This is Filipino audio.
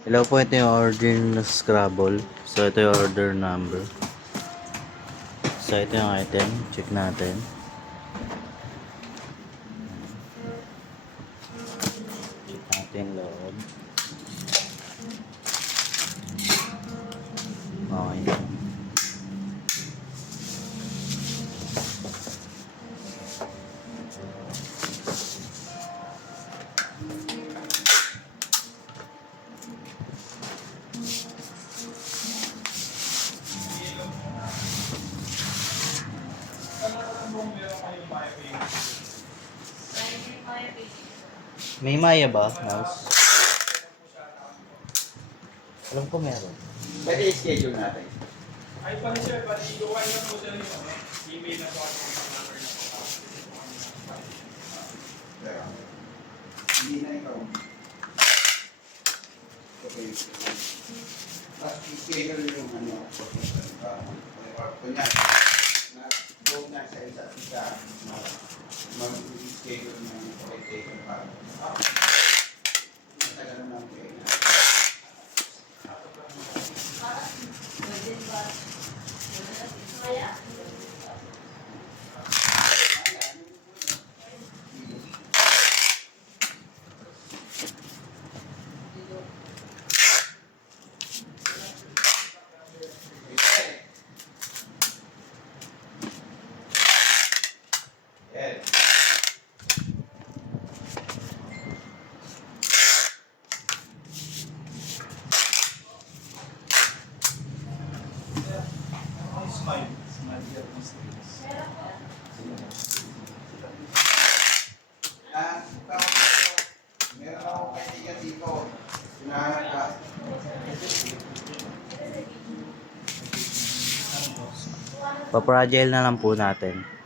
Hello po, ito yung order na Scrabble. So, ito yung order number. So, ito yung item. Check natin. Check natin loob. Okay. May Maya ba, Mouse? Alam ko meron. Pwede i-schedule natin. Ay, pala sir, pati iuwan na po sir yung email na po ako ng number na po. Pero, hindi na ikaw. Okay. Tapos i-schedule yung ano, kunyari, na-go na sa isa't isa, mag-schedule ng orientation para. Matagal na kayo na. Meron akong kaibigan dito. Sinahanap ka. Papragile na lang po natin.